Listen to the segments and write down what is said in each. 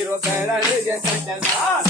Pero será el día de Satanás.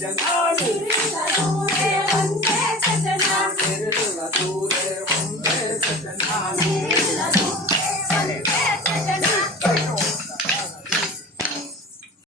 Yes.